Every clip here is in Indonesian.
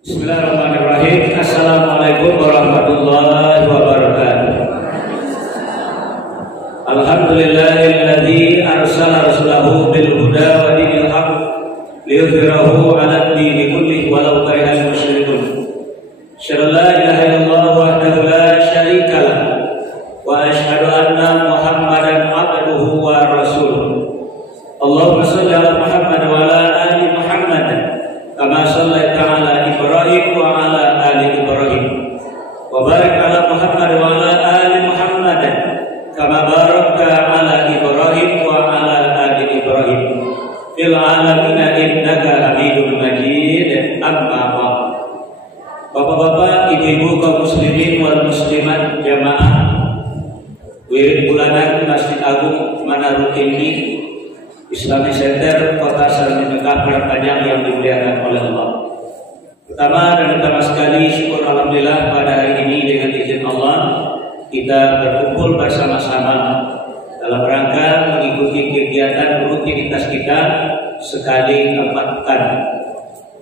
Bismillahirrahmanirrahim. Assalamualaikum warahmatullahi wabarakatuh. Alhamdulillahilladzi arsala rasulahu bil huda wa dinil haqq liyudhhirahu 'alad dini kullihi walau karihal musyrikun. Asyhadu an la ilaha illallah wahdahu la syarika lah wa asyhadu anna Muhammadan 'abduhu wa rasuluh. Allahumma shalli ala Muhammad wa ala ali Muhammad kama shallaita ala Ibrahim wa ala ali Ibrahim wa barik ala Muhammad wa ala ali Muhammad kama barakta ala Ibrahim wa ala ali Ibrahim fil alamin innaka Hamidum Majid. Amma ba'd. Bapak-bapak, ibu-ibu kaum muslimin wal muslimat jamaah wirid bulanan Masjid Agung Manarul Ilmi Islamic Center Kota Sarani Mekah Prapanjang yang dimuliakan oleh Allah. Pertama dan utama sekali syukur alhamdulillah pada hari ini dengan izin Allah kita berkumpul bersama-sama dalam rangka mengikuti kegiatan rutinitas kita sekali 4 pekan.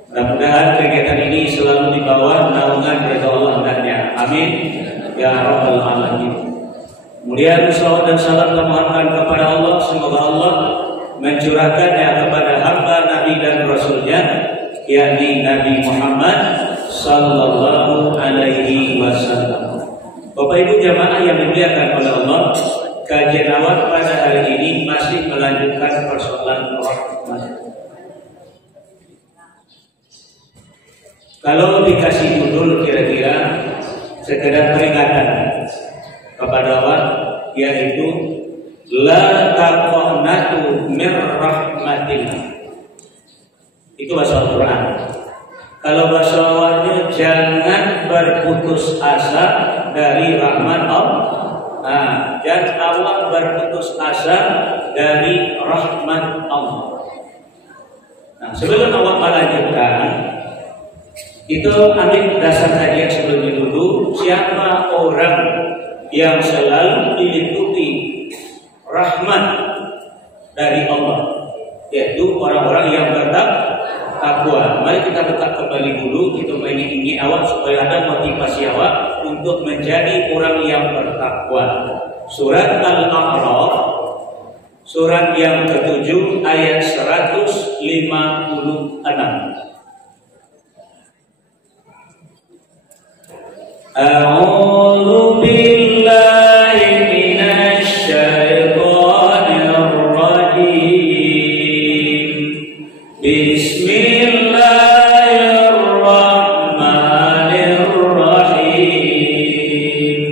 Mudah-mudahan kegiatan ini selalu di bawah naungan ridha Allah hendaknya. Amin ya rabbal alamin. Kemudian salawat dan salam memohonkan kepada Allah, semoga Allah mencurahkannya kepada hamba Nabi dan Rasulnya, yakni Nabi Muhammad sallallahu alaihi wasallam. Bapak Ibu jamaah yang dimuliakan oleh Allah, kajian awal pada hari ini masih melanjutkan persoalan rahmat. Kalau dikasih judul kira-kira sekedar peringatan kepada Allah, yaitu la taqnatu mir rahmatillah. Itu bahasa Al-Quran. Kalau bahasa Jawanya, jangan berputus asa dari rahmat Allah. Nah, jangan Allah berputus asa dari rahmat Allah. Nah, sebelum Allah melanjutkan, itu ambil dasar kajian sebelumnya dulu. Siapa orang yang selalu diliputi rahmat dari Allah, yaitu orang-orang yang bertakwa. Mari kita buka kembali dulu, kita ini awal supaya ada motivasi awal untuk menjadi orang yang bertakwa. Surat Al-A'raf, surat yang ke-7 ayat 156. A'udzu billahi minasy syaithanir rajim. Bismillahirrahmanirrahim.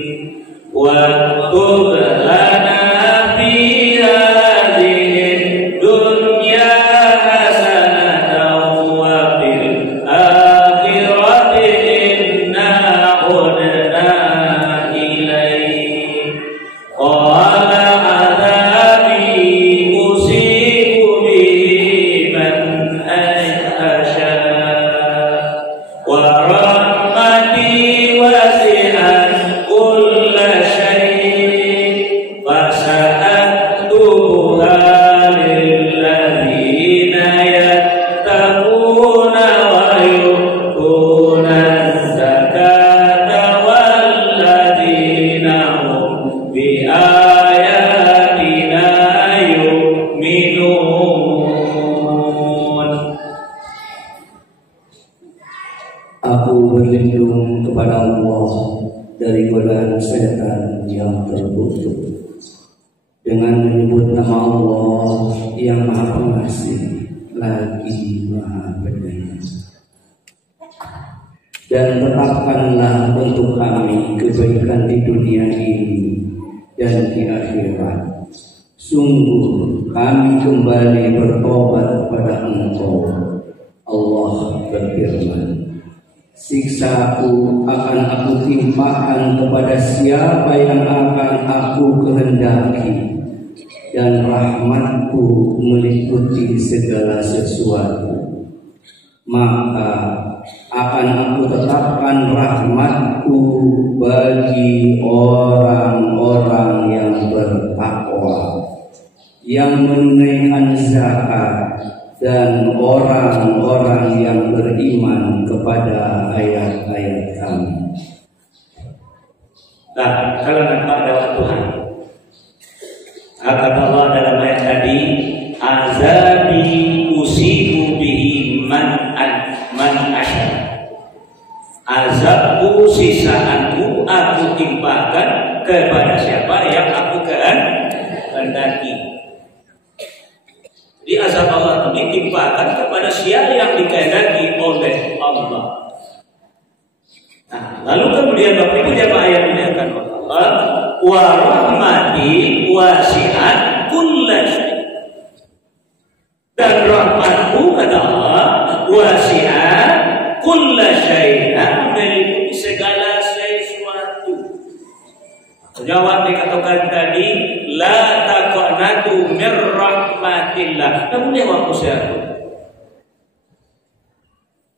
Waktub lana fi hadhihi dunya hasanatan wa fil akhirati inna hudna ilaik. Qala adzabi usibu bihi man asha wa rahmati wasi'at kulla syai' fasa'aktubuha lilladzina yattaquna wa yu'tuna az-zakata walladzina hum bi ayatina yu'minun. Aku berlindung kepada Allah dari godaan setan yang terkutuk dengan menyebut nama Allah yang Maha Pengasih lagi Maha Penyayang. Dan tetapkanlah untuk kami kebaikan di dunia ini dan di akhirat. Sungguh kami kembali bertobat kepada Engkau. Allah berfirman, siksaku akan aku timpakan kepada siapa yang akan aku kehendaki, dan rahmatku meliputi segala sesuatu. Maka akan aku tetapkan rahmatku bagi orang-orang yang bertakwa, yang menunaikan zakat dan orang-orang yang beriman kepada ayat-ayat kami. Nah, kalau nampak lewat Tuhan, kata Allah dalam ayat tadi, azabi usibu bihi man asyar. Azabku, sisaanku, aku timpakan kepada siapa yang aku kehendaki. Jadi azab Allah ini timpakan kepada siapa yang dikehendaki oleh Allah. Nah, lalu kemudian Bapak Ibu jamaah yang dimuliakan Allah, wa rahmati wasi'at kulla syai'. Dan rahmatku kata Allah wasi'at kulla syai', meliputi segala sesuatu. Jawab dikatakan tadi la taqnatu mir rahmatillah. Namun jawab usahaku.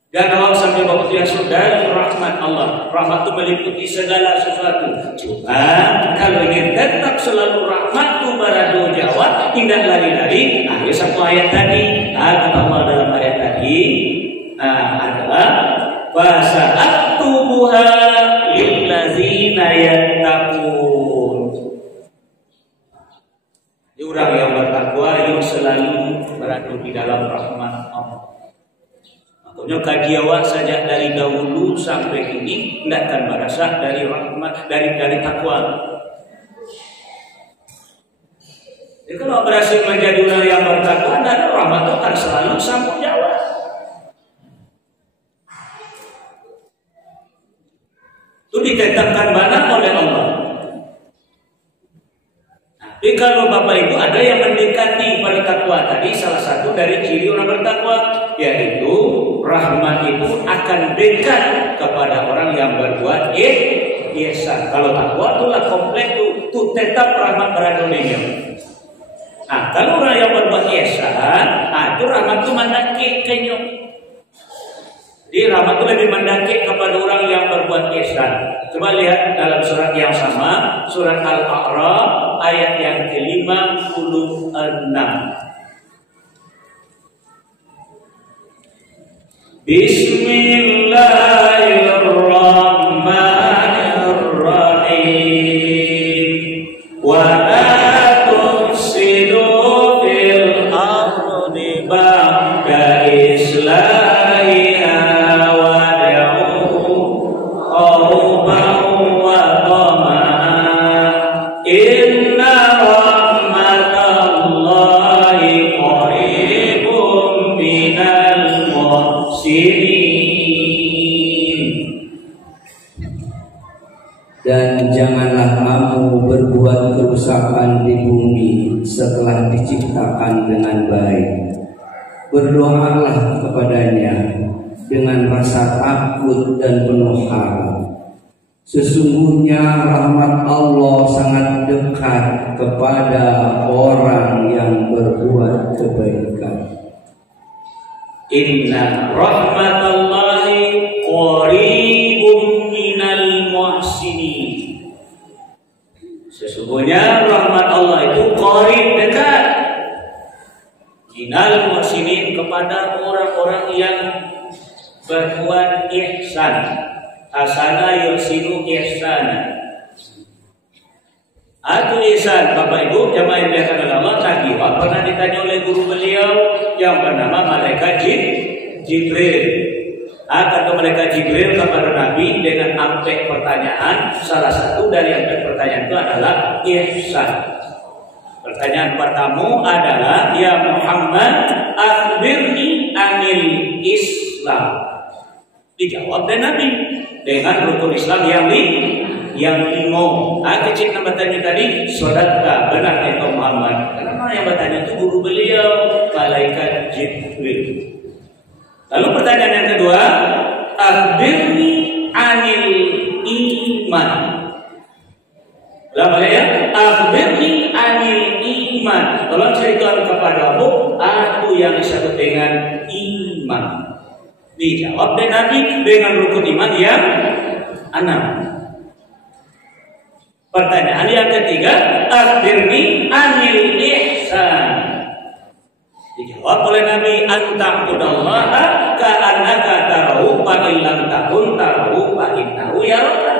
Dan awak sampai waktu yang sudah rahmat Allah. Rahmat itu meliputi segala sesuatu. Cuma kalau ingin tetap selalu rahmat itu barado jawab, tidak lari-lari. Nah, satu ayat tadi, kata Allah dalam ayat tadi, adalah fasa'atubuha lillazina yattaqun. Orang yang bertakwa yang selalu berada di dalam rahmat Allah. Makanya kajian saja dari dahulu sampai ini tidak akan merasa dari rahmat dari takwa. Jadi kalau berhasil menjadi orang yang bertakwa, dan rahmat itu akan selalu sambung jawab. Itu ditetapkan mana oleh Allah. Tapi kalau Bapak Ibu ada yang mendekati pada takwa tadi, salah satu dari ciri orang bertakwa yaitu rahmat itu akan dekat kepada orang yang berbuat ihsan. Kalau takwa itulah komplek itu tetap rahmat berada di dia. Nah, kalau orang yang berbuat ihsan, itu rahmat itu mendaki kenyok. Jadi rahmat itu lebih mendaki kepada orang yang berbuat ihsan. Coba lihat dalam surat yang sama, surat Al-A'raf ayat yang ke-56. Bismillahirrahmanirrahim. Wa la tufsidu fil ardi ba'da islahiha wad'uhu khawfan wa tama'an. Inna rahmatallahi qaribun minal muhsinin. Dan janganlah kamu berbuat kerusakan di bumi setelah diciptakan dengan baik. Berdoalah kepadanya dengan rasa takut dan penuh harap. Sesungguhnya rahmat Allah sangat dekat kepada orang yang berbuat kebaikan. Inna rahmatallahi qaribun minal muhsinin. Sesungguhnya rahmat Allah itu qarib, dekat, minal muhsinin, kepada orang-orang yang berbuat ihsan. Hasana yuhsinu ihsana. Atau ihsan, Bapak Ibu jamaah yang dimuliakan oleh Allah, tadi pernah ditanya oleh guru beliau yang bernama malaikat Jibril. Kata malaikat Jibril kepada Nabi dengan aspek pertanyaan. Salah satu dari aspek pertanyaan itu adalah ihsan. Pertanyaan pertama adalah, ya Muhammad, akhbirni anil Islam. Dijawab oleh Nabi dengan rukun Islam yang lima. Kecil yang bertanya tadi, saudara benar itu Muhammad. Karena yang bertanya itu guru beliau, malaikat Jibril. Lalu pertanyaan yang kedua, akhbirni anil iman. Lama ya, akhbirni anil iman. Tolong ceritakan kepadamu aku yang disebut dengan iman. Dijawab oleh Nabi dengan rukun iman yang 6. Pertanyaan yang ketiga, akhbirni anil ihsan. Dijawab Dijawab oleh Nabi, anta'budallaha ka'annaka tarahu fa illam takun tarahu fa innahu yaraka.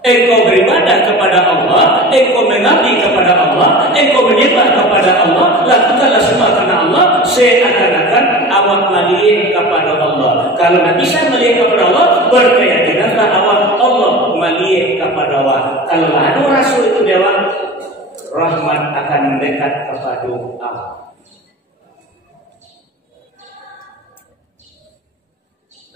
Engkau beribadah kepada Allah, engkau mengabdi kepada Allah, engkau menyembah kepada Allah, lakukanlah semua karena Allah, seakan-akan awak melihat kepada Allah. Kalau tidak bisa melihat kepada Allah, berkeyakinanlah awak Allah melihat kepada awak. Kalau ada rasul itu jawab, rahmat akan mendekat kepada Allah.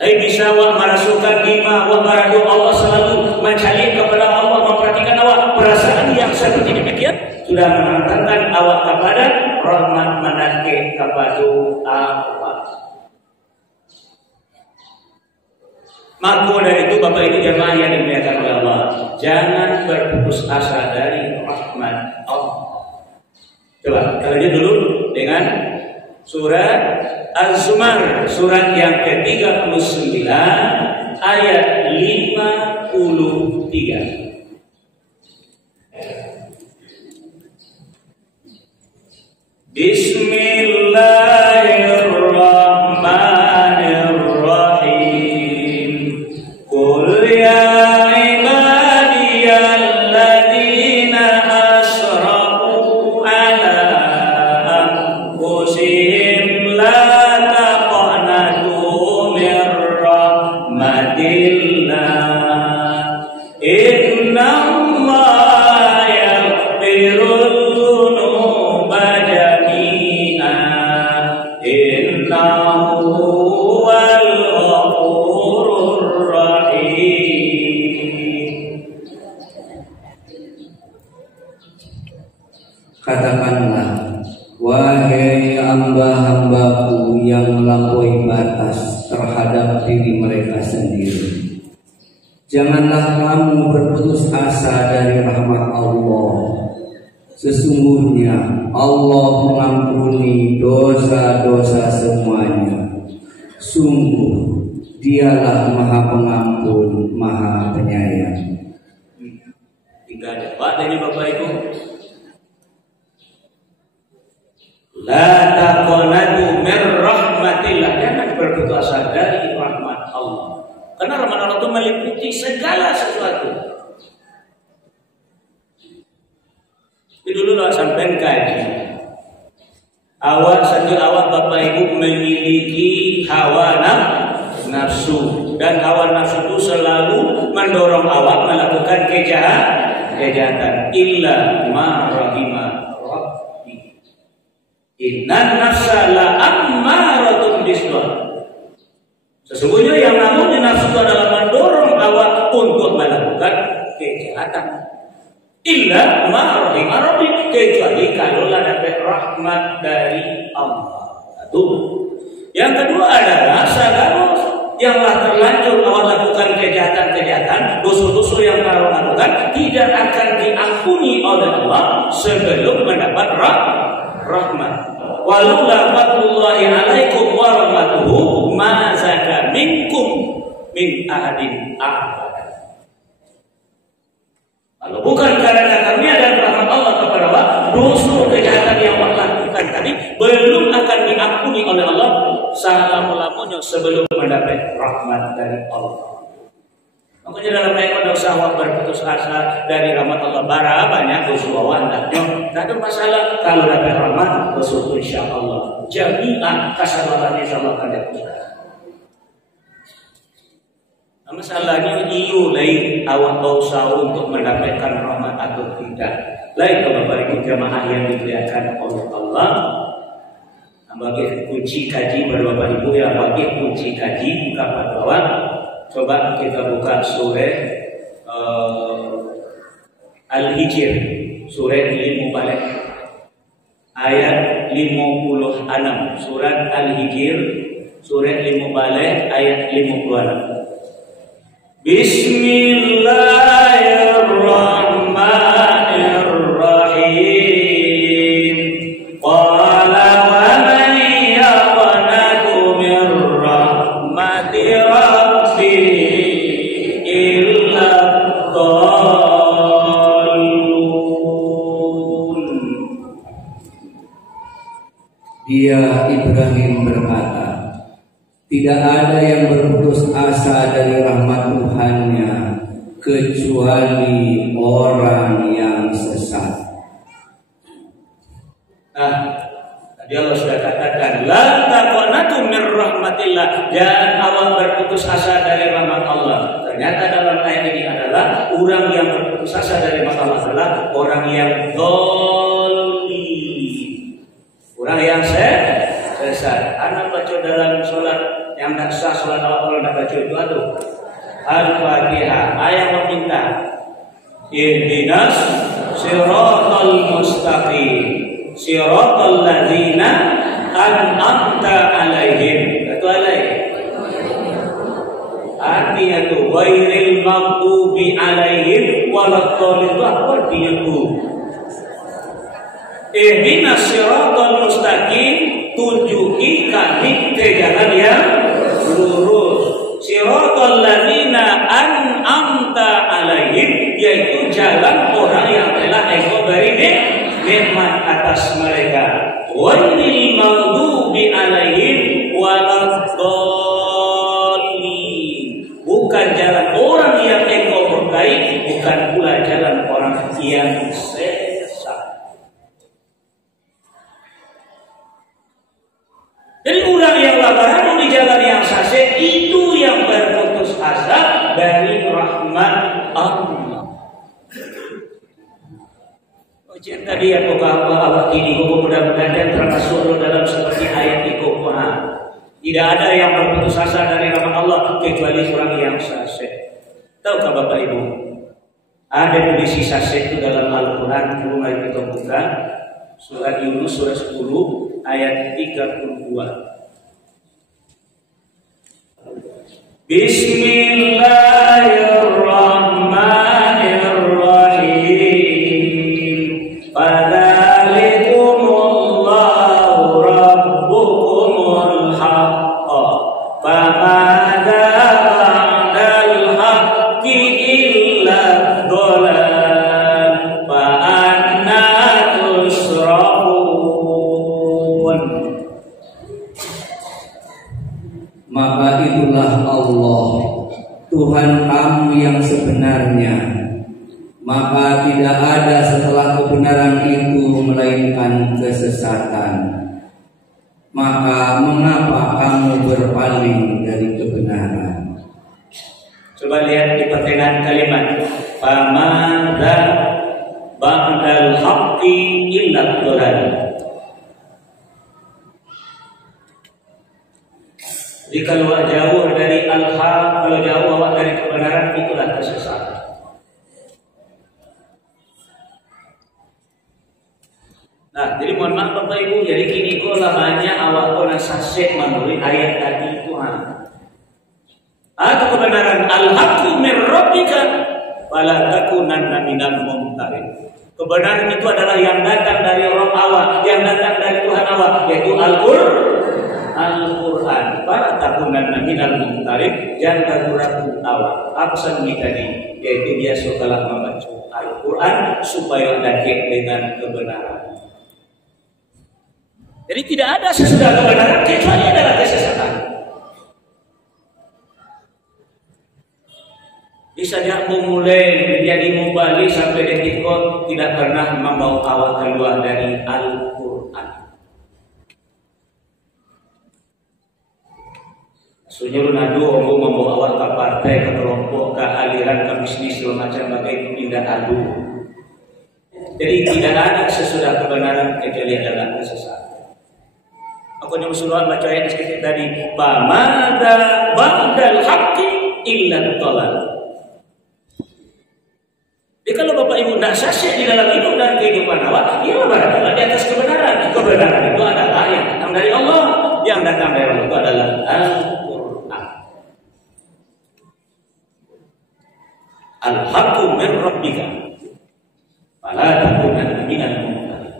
Tapi bisa awak merasukan lima awak baradu Allah selalu mencari kepada Allah, memperhatikan awak perasaan yang seperti demikian sudah menantangkan awak kepada rahmat mendekat kepada Allah. Maka dari itu Bapak Ibu jemaah yang dimuliakan oleh Allah, jangan berputus asa dari rahmat Allah. Coba kita lanjut dulu dengan surat Az-Zumar, surat yang ke-39 ayat 53. Bismillahirrahmanirrahim. Qul ya ibadiyalladzina asrafu ala anfusihim la taqnatu min rahmatillah innallaha yaghfirudz dzunuba jami'an innahu huwal ghafurur rahim. Katakanlah, wahai hamba-hambaku yang melampaui batas terhadap diri mereka sendiri, janganlah kamu berputus asa dari rahmat Allah. Sesungguhnya Allah mengampuni dosa-dosa semuanya. Sungguh Dialah Maha Pengampun, Maha Penyayang. Tinggal jawab dari Bapak Ibu. La taqnatu min rahmatillah, jangan berputus asa dari rahmat Allah. Karena rahmat Allah itu meliputi segala sesuatu. Itu dulu lah sampai kaji. Satu awak Bapak Ibu memiliki hawa nafsu, dan hawa nafsu itu selalu mendorong awak melakukan kejahatan. Illa ma rahimah rabbi. Innan nafsa la ammaratun bisu'. Sesungguhnya yang namanya nafsu itu adalah mendorong awak untuk melakukan kejahatan. Illa ma rahimah rabbi, kecuali kalau dapat rahmat dari Allah. Satu. Yang kedua adalah kalau yang terlanjur awak lakukan kejahatan, dosa-dosa yang awak lakukan tidak akan diampuni oleh Allah sebelum mendapat rahmat. Walaula fadlullahi alaikum wa rahmatuhu ma zaka minkum min ahadin abada. Kalau bukan karena karunia dan rahmat Allah kepada awak, dosa kejahatan yang awak lakukan tadi belum akan diampuni oleh Allah selama-lamanya sebelum mendapat rahmat dari Allah. Makanya dalam ayat dosa awak berputus asa dari rahmat Allah, bara banyak dosa awak tidak ada masalah. Kalau dapat rahmat, dosa itu insya Allah jami'an kesalahan insya Allah akan dihapuskan. Masalahnya iyo lain awak berusaha untuk mendapatkan rahmat atau tidak. Lain kalau Bapak Ibu jemaah yang dimuliakan oleh Allah. Bagi kunci kaji pada Bapak Ibu yang bagi kunci kaji buka bawah. Coba kita buka surah Al-Hijr, surah 5 balik ayat 56. Surat Al-Hijr, surah 5 balik ayat 56. Bismillahirrahmanirrahim. Qala wa man yaqnatu min rahmati rabbih illa dhallun. Dia Ibrahim Tidak ada yang berputus asa dari rahmat Tuhannya kecuali orang yang sesat. Nah, tadi Allah sudah katakan, la taqnatu min rahmatillah, jangan awal berputus asa dari rahmat Allah. Ternyata dalam ayat ini adalah orang yang berputus asa dari rahmat Allah adalah orang yang zalim, orang yang sesat. Anak baca dalam sholat yang tak sah, sholat awal tak baca itu Al-Fatihah, ayat meminta ihdinas siratal mustaqim siratal ladzina an'amta alaihim. Itu artinya itu ghairil maghdubi alaihim waladdallin. Itu apa artinya itu? Ihdinas siratal mustaqim, tunjuki kami ke jalan yang lurus. Siratal ladzina an'amta alaihim, yaitu jalan orang yang telah engkau beri nikmat atas mereka. Ghairil maghdubi alaihim waladdallin, bukan jalan orang yang engkau murkai, bukan pula jalan orang yang sesat. Jadi orang yang berada di jalan yang sesat itu yang berputus asa dari rahmat Allah. Ujian tadi aku bahwa ini mudah-mudahan termasuk dalam seperti ayat itu. Tidak ada yang berputus asa dari rahmat Allah kecuali orang yang sesat. Tahukah Bapak Ibu? Ada kondisi sesat itu dalam Al-Quran. Mulai kita buka surat Yunus surah 10 ayat 32. Bismillahirrahmanirrahim. Fadzalikumullahu rabbukumul haqq. Famadza ba'dal haqqi illa dhalal. Fa anna tusrafun. Maka itulah Allah, Tuhan kamu yang sebenarnya. Maka tidak ada setelah kebenaran itu melainkan kesesatan. Maka mengapa kamu berpaling dari kebenaran? Coba lihat di pertengahan kalimat. Famadza ba'dal haqqi illa dhalal. Jadi kalau jauh dari al-haq, kalau jauh dari kebenaran, itulah kesesatan. Nah, jadi mohon maaf Bapak Ibu, jadi kini kok lamanya awak kona sasek menurut ayat tadi itu. Atau kebenaran al-haqqu min rabbika fala takunanna minal mumtarin. Kebenaran itu adalah yang datang dari orang awak, yang datang dari Tuhan awak, yaitu Al-Quran. Fala takunanna minal mumtarin, jangan ragu awak. Apa sendiri tadi? Yaitu dia sukalah membaca Al-Quran supaya dekat dengan kebenaran. Jadi tidak ada sesudah kebenaran kecuali adalah kesesatan. Bisa saja memulai menjadi mubali sampai detik kau tidak pernah membawa awak keluar dari Al-Quran. Sunyuruh nadu aku membawa awak ke partai, ke kelompok, ke aliran, ke bisnis, semacam bagai pindah adu. Jadi tidak ada sesudah kebenaran kecuali adalah kesesatan. Aku yang suruhan baca ayat sedikit tadi. Famadza ba'dal haqqi illa dhalal. Jadi kalau Bapak Ibu tidak sasih di dalam hidup dan kehidupan awak, ia berada di atas kebenaran. Kebenaran itu adalah yang datang dari Allah. Yang datang dari Allah itu adalah Al-Quran. Al-haqqu min rabbika fala takunanna minal mumtarin.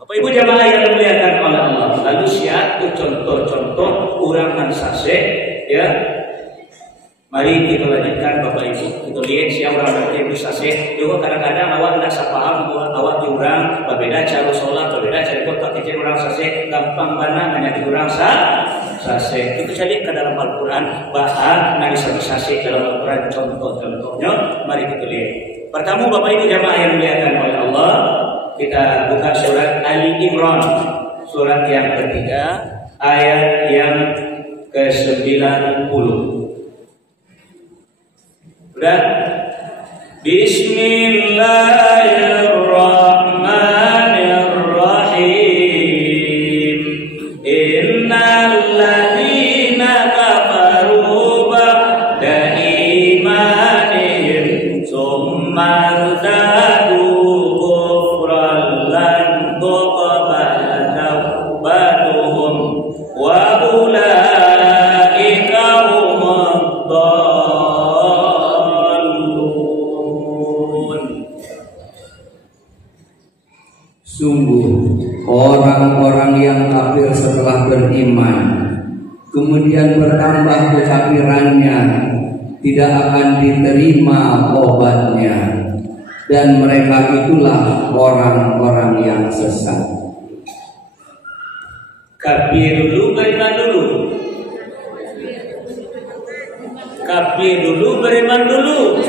Bapak Ibu jamaah yang dimuliakan oleh Allah, lalu siapa contoh-contoh orang yang sasih, ya? Mari kita lanjutkan Bapak Ibu. Kita lihat siapa orang yang sasih. Juga kadang-kadang awak tidak sepaham buat awak jurang, berbeda cara sholat, berbeda cara kota kecil orang sasih, gampang mana menyakiti orang sase. Itu jadi ke dalam Al-Quran bahkan nari sase dalam Al-Quran contoh-contohnya. Mari kita lihat. Pertama Bapak Ibu jamaah yang dimuliakan oleh Allah, kita buka surat Ali Imran, surat yang ketiga, ayat yang ke-90. Sudah. Bismillahirrahmanirrahim. Innal ladzina kafaru ba'da imanihim tsumma zadu kufran lan tuqbala tawbatuhum wa ulaika humud dallun. Sungguh orang-orang yang kafir setelah beriman kemudian bertambah kekafirannya tidak akan diterima obatnya, dan mereka itulah orang-orang yang sesat. Kafir dulu beriman dulu. Kafir dulu beriman dulu.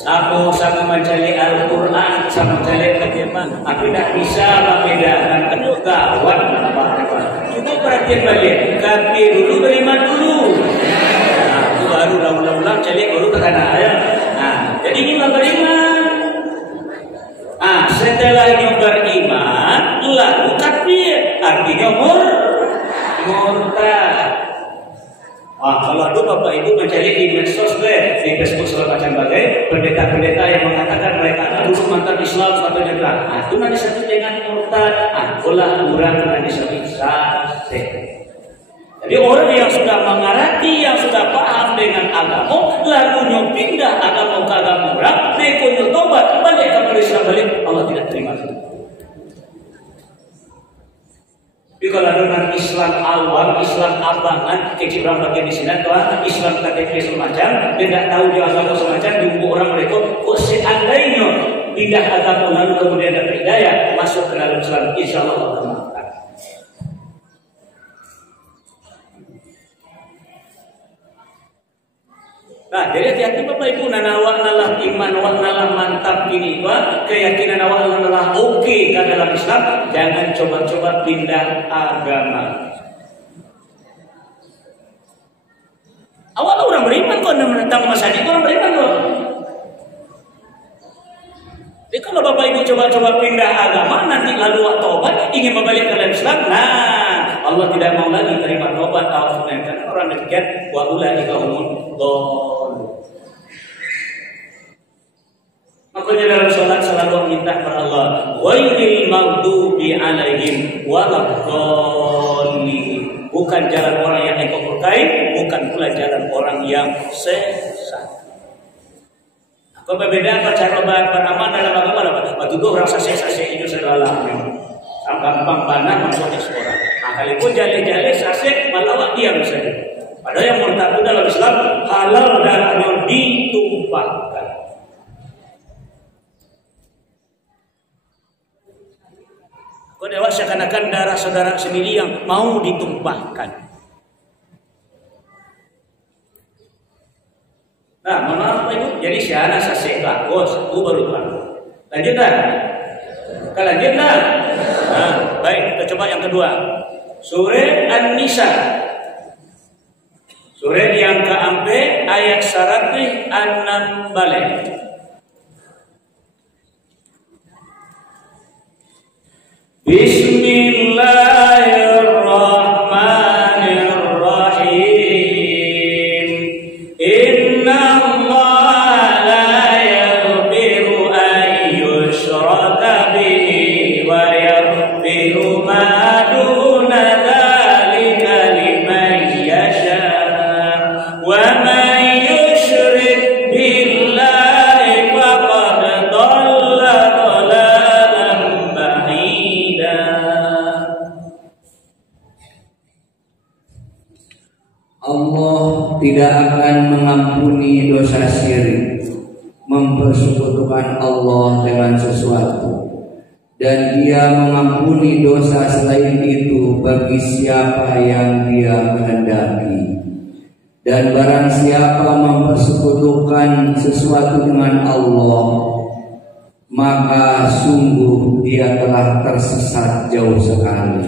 Aku sama mencari Al-Quran, sama mencari bagaimana. Aku tidak bisa membedakan ketahuan apa-apa. Itu perhatian balik. Kafir dulu beriman dulu. Nah, aku baru ulang-ulang cari baru ke kanan ayat. Nah, jadi ini beriman. Ah, setelah ini beriman, lalu kafir, artinya murtad. Kalau itu Bapak Ibu mencari di medsos, di Facebook segala macam bagai pendeta-pendeta yang mengatakan mereka dulu mantan Islam atau nyerah. Itu nanti satu dengan murtad. Itulah orang nanti bisa. Jadi orang yang sudah mengerti, yang sudah paham dengan agama, lalu pindah agama ke agama orang, dia tobat balik kepada Islam balik, Allah tidak terima. Jadi kalau dengan Islam awal, Islam abangan, kecil orang bagian di sini, tuan Islam KTP semacam, dia tidak tahu dia agama semacam, diumbu orang mereka, kok seandainya pindah agama lalu kemudian dapat hidayah masuk ke dalam Islam, insya Allah akan maafkan. Nah, jadi hati-hati Bapak Ibu, nawak nalah iman, nawak nalah mantap ini, Pak. Keyakinan nawak nalah oke ke dalam Islam, jangan coba-coba pindah agama. Awal orang beriman kok, menentang masjid orang beriman kok. Jadi kalau Bapak Ibu coba-coba pindah agama, nanti lalu taubat ingin membalik ke dalam Islam, nah Allah tidak mau lagi terima taubat karena orang demikian wa ulaika humud dallun. Makanya dalam salat selalu minta kepada Allah, ghairil maghdubi alaihim waladdallin. Bukan jalan orang yang engkau murkai, bukan pula jalan orang yang sesat. Apa berbeda cara beramal dalam agama apa? Batu itu orang sase-sase itu segala gampang panah masuk sekolah. Sekalipun jale-jale sase malawak diam saja. Padahal yang murtad dalam Islam halal darahnya ditumpahkan. Kau dewa seakan-akan darah saudara sendiri yang mau ditumpahkan. Nah, maaf itu jadi siana sase bagus, aku baru tahu. Lanjutlah. Kita lanjutlah. Nah, baik, kita coba yang kedua. Surah An-Nisa. Surah yang keempat ayat 106 balik. Bismillahirrahmanirrahim. Innallaha la yaghfiru an yushraka bihi wa yaghfiru ma duna dzalika liman yasha. Wa man yushrik billahi faqad dhalla dhalalan ba'ida. Allah tidak akan mengampuni dosa syirik, mempersekutukan Allah dengan sesuatu, dan Dia mengampuni dosa selain itu bagi siapa yang Dia kehendaki. Dan barang siapa mempersekutukan sesuatu dengan Allah, maka sungguh dia telah tersesat jauh sekali.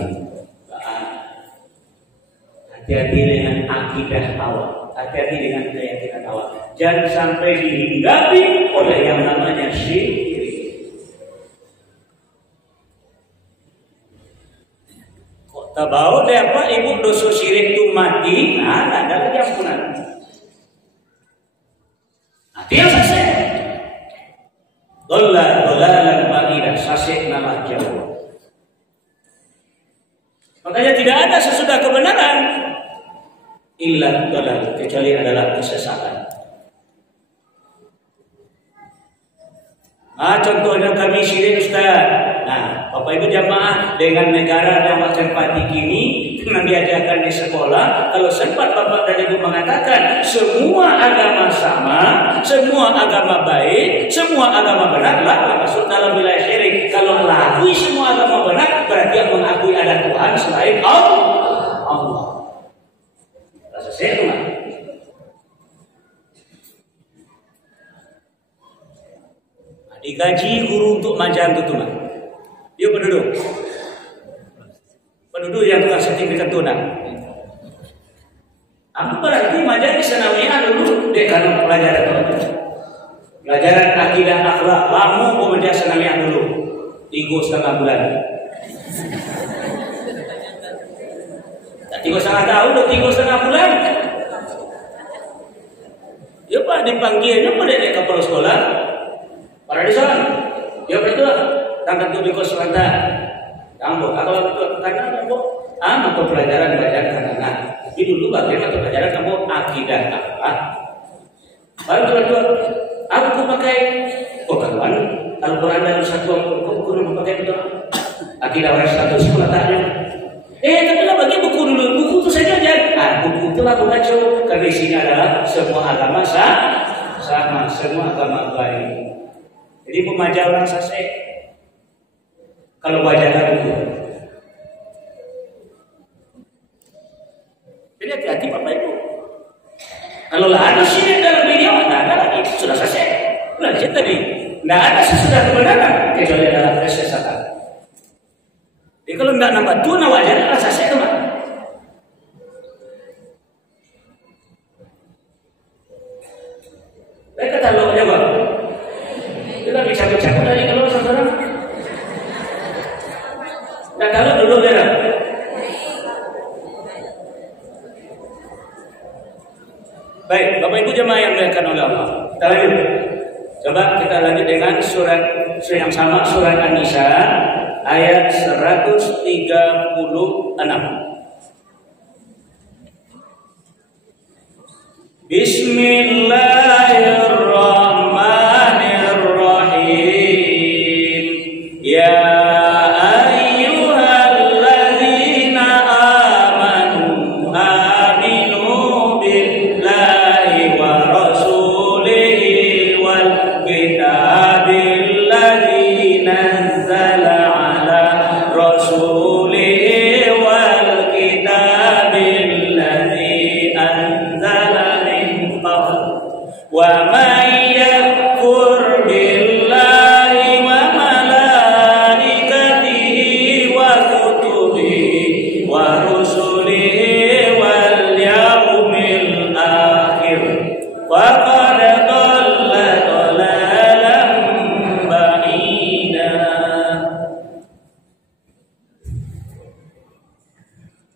Hati-hati dengan akidah awal, hati-hati dengan keyakinan awal. Jangan sampai dihinggapi oleh yang namanya syirik. Kok tabau deh apa ibu dosa syirik itu mati, nah ada lagi ampunan. Hati yang sasih. Dolalan ba'idah, sasih nama jauh. Makanya tidak ada sesudah kebenaran illa dolal, kecuali adalah kesesatan. Contohnya kami syirik Ustaz. Nah, Bapak Ibu jamaah dengan negara dan tempat kini dengan diajarkan di sekolah, kalau sempat Bapak dan Ibu mengatakan semua agama sama, semua agama baik, semua agama benar, lah masuk dalam wilayah syirik. Kalau mengakui semua agama benar, berarti yang mengakui ada Tuhan selain Allah. Rasa saya itu digaji guru untuk majang itu mah. Dia penduduk yang tukang sertifikat tunan. Apa berarti majang di sanawiyah dulu dekan pelajaran akidah akhlak lamu pemuda sanawiyah dulu 3,5 bulan. 3,5 tahun udah 3,5 bulan. Ya Pak dipanggilnya pada kepala sekolah. Para di sana, ya betul. Tangkap tuh di kos sebentar. Kamu, kalau tanya kamu, mata pelajaran belajar kanan. Tapi dulu bagaimana mata pelajaran kamu akidah apa? Baru kedua, aku pakai kawan. Al-Quran dan satu buku dulu pakai itu. Akidah orang satu sekolah tanya. Tapi lah bagi buku dulu, buku itu saja aja. Buku itu aku baca. Karena isinya adalah semua agama sama, semua agama baik. Jadi pemaja orang saseh kalau bacakan buku. Jadi hati-hati Bapak Ibu. Kalau lah ada sini dalam video, tidak ada lagi sudah saseh. Lanjut tadi, tidak ada sesudah kebenaran kecuali dalam kesesatan. Jadi kalau tidak nambah tuna wajar adalah saseh itu Pak. Baik kata lo jawab. Kita bicara-bicara dari kalau saudara. Nah kalau dulu ya. Baik, Bapak Ibu jemaah yang dimuliakan oleh Allah. Kita lanjut. Coba kita lanjut dengan surat yang sama, surat An-Nisa ayat 136. Bismillahirrahmanirrahim. Ya ayyuhalladzina amanu aminu billahi wa rasulihi wal kitabil ladzi nazzala ala rasulihi wal kitabil ladzi anzala wa man yakfur billahi wa malaikatihi wa kutubihi wa rusulihi wal yaumil akhir faqad dhalla dhalalan ba'ida.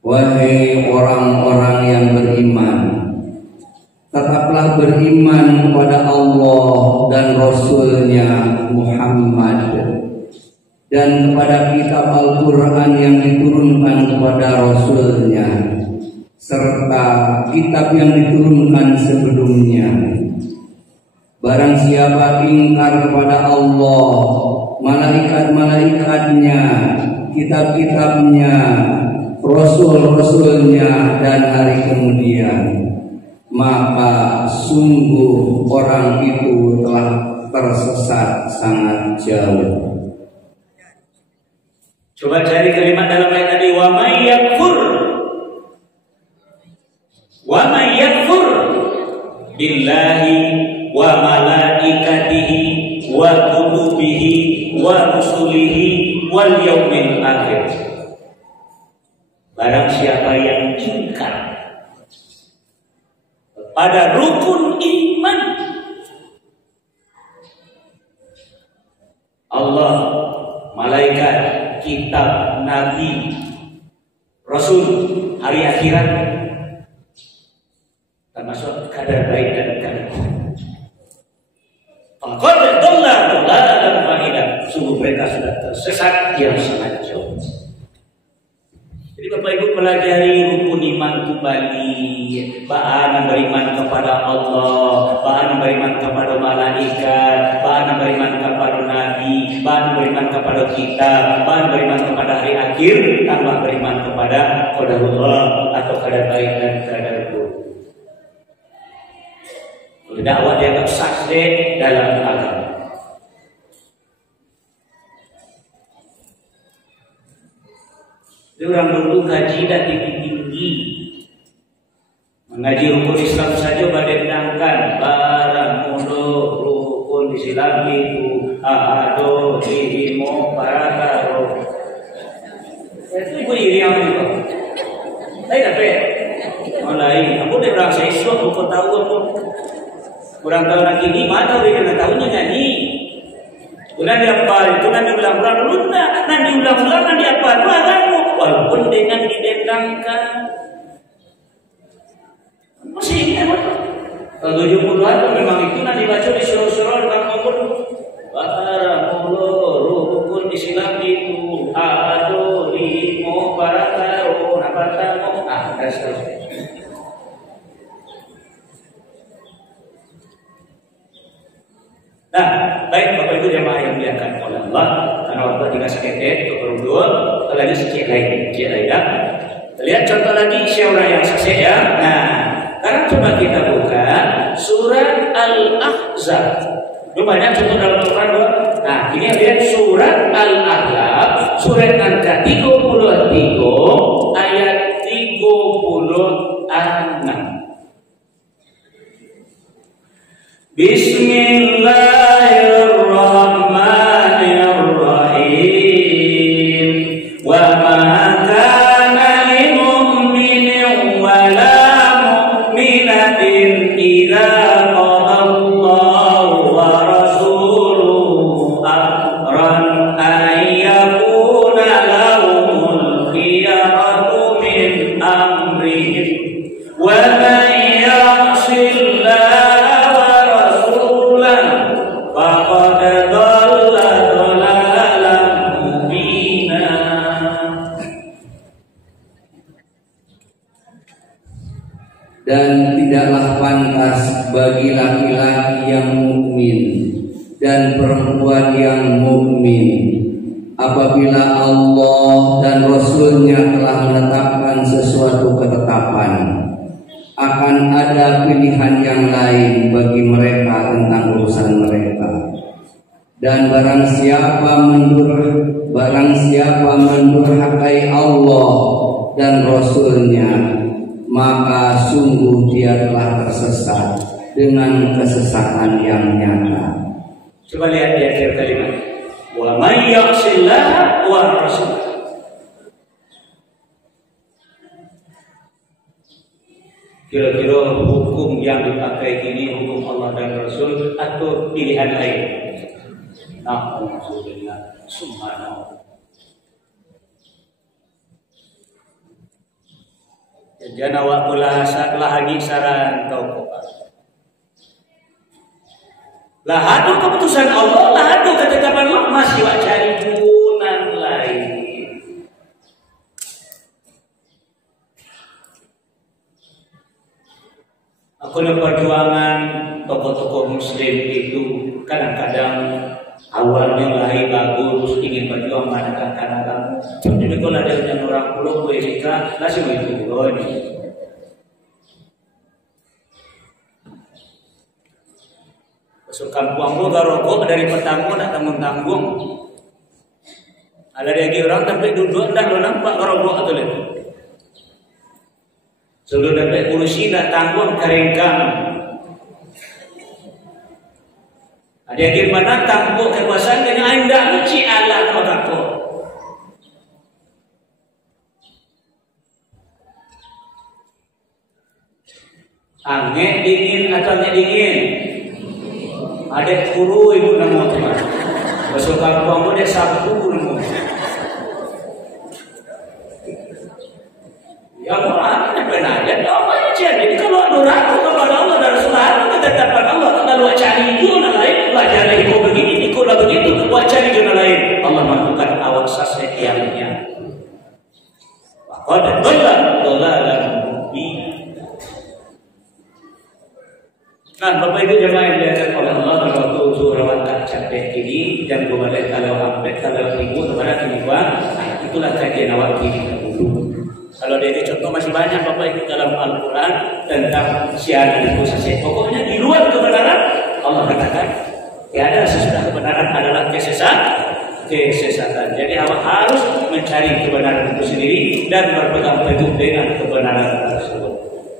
Wahai orang-orang yang beriman, tetaplah beriman kepada Allah dan Rasul-Nya Muhammad dan kepada kitab Al-Quran yang diturunkan kepada Rasul-Nya serta kitab yang diturunkan sebelumnya. Barang siapa ingkar kepada Allah, malaikat-malaikatnya, kitab-kitabnya, Rasul-Rasulnya dan hari kemudian, maka sungguh orang itu telah tersesat sangat jauh. Coba cari kalimat dalam ayat tadi, wa may yakfur billahi wa malaikatihi wa kutubihi wa rusulihi wal yaumil akhir. Barang siapa yang ingkar pada rukun iman Allah, malaikat, kitab, nabi, rasul, hari akhirat, termasuk kadar baik dan kadar buruk. Faqad dhalla dhalalan ba'idan. Sungguh mereka sudah tersesat yang sangat jauh. Jadi Bapak Ibu pelajari rukun iman kembali. Ba'an beriman kepada Allah, ba'an beriman kepada malaikat, ba'an beriman kepada nabi, ba'an beriman kepada kita, ba'an beriman kepada hari akhir, tambah beriman kepada qadarullah atau kadar baik dan kadar buruk. Dakwah dianggap sah dalam agama. Jadi orang dulu kaji dan tinggi-tinggi, mengaji rukun Islam saja badendangkan barang mudo rukun Islam itu ahado dihimo parakaro. Itu ibu iri yang itu. Saya dapat. Mulai, aku dah berasa Islam, aku tahu apa. Kurang tahu nak ini, mana orang yang tahunya nyanyi. Kemudian diapal, kemudian diulang-ulang, nanti diulang-ulang, nanti apa? Itu agama, walaupun dengan didendangkan. Masih ingat apa? Kalau 70-an memang itu nanti baca di surau-surau dan ngomong rukun Islam itu ado limo parakaro napatamu dan seterusnya. Nah, baik Bapak Ibu jemaah yang dimuliakan oleh Allah, karena waktu tidak sekedar keperluan, lagi sedikit lain, ya. Lihat contoh lagi siapa yang sahih ya. Nah, sekarang coba kita buka surat Al-Ahzab. Banyak contoh dalam Al-Quran. Nah, ini lihat surat Al-Ahzab, surat yang ke-33 ayat 36. Bismillahirrahmanirrahim. Wa ma kana lil mu'minin wa la mu'minatin idza qadallahu wa rasuluhu amran ay yakuna lahumul khiyaratu min amrihim wa man ya'sillah dan tidaklah pantas bagi laki-laki yang mukmin dan perempuan yang mukmin apabila Allah dan Rasul-Nya telah menetapkan sesuatu ketetapan, akan ada pilihan yang lain bagi mereka tentang urusan mereka. Dan barang siapa mendurhakai Allah dan Rasul-Nya, maka sungguh dia telah tersesat dengan kesesatan yang nyata. Coba lihat di akhir kalimat. Wa may ya'sillaha wa rasul. Kira-kira hukum yang dipakai ini hukum Allah dan Rasul atau pilihan lain? Alhamdulillah, subhanallah. Jangan awak pula lagi saran kau kopak. Lahadu keputusan Allah, lahadu ketetapan Allah, masih wak cari bunan lain. Aku perjuangan tokoh-tokoh muslim itu kadang-kadang awalnya lahir bagus, ingin berjuang menegakkan agama. Jadi kalau ada yang orang pulau Amerika, nasi itu loh. Masuk kampung gua rokok dari pertanggung nak tanggung-tanggung. Ada lagi orang tapi duduk dan lo nampak kerobok atau lagi. Sudah dapat kursi tak tanggung keringkang. Ada lagi mana tanggung kekuasaan dengan anda uci Allah kau takut. Angin dingin atau angin dingin. Ada kuru ibu nama teman. Besok kamu ada sapu nama. Ya Allah, benar. Ya Allah, jadi kalau doraku kepada Allah dan Rasulullah ketetapan Allah, lalu cari jurnal lain, belajar lagi kau begini, kau lah begitu, kau cari jurnal lain. Allah melakukan awal sasnya tiangnya. Pada dolar mubin. Nah, Bapak Ibu jemaah yang dilakukan oleh Allah pada waktu zuhur tak capek ini dan kemudian kalau update kalau ibu kepada kini itulah kajian awal kini dahulu. Kalau dari contoh masih banyak Bapak Ibu dalam Al-Quran tentang siaran itu saja. Pokoknya di luar kebenaran Allah katakan tiada sesudah kebenaran adalah kesesatan. Jadi awak harus mencari kebenaran itu sendiri dan berpegang teguh dengan kebenaran tersebut.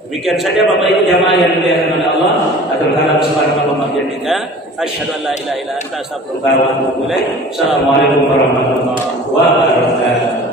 Demikian saja Bapak Ibu jamaah yang dimuliakan oleh Allah. Atur dalam kesempatan pembagian kita. Asyhadu an la ilaha illa anta astaghfiruka wa atubu ilaik. Assalamualaikum warahmatullahi wabarakatuh.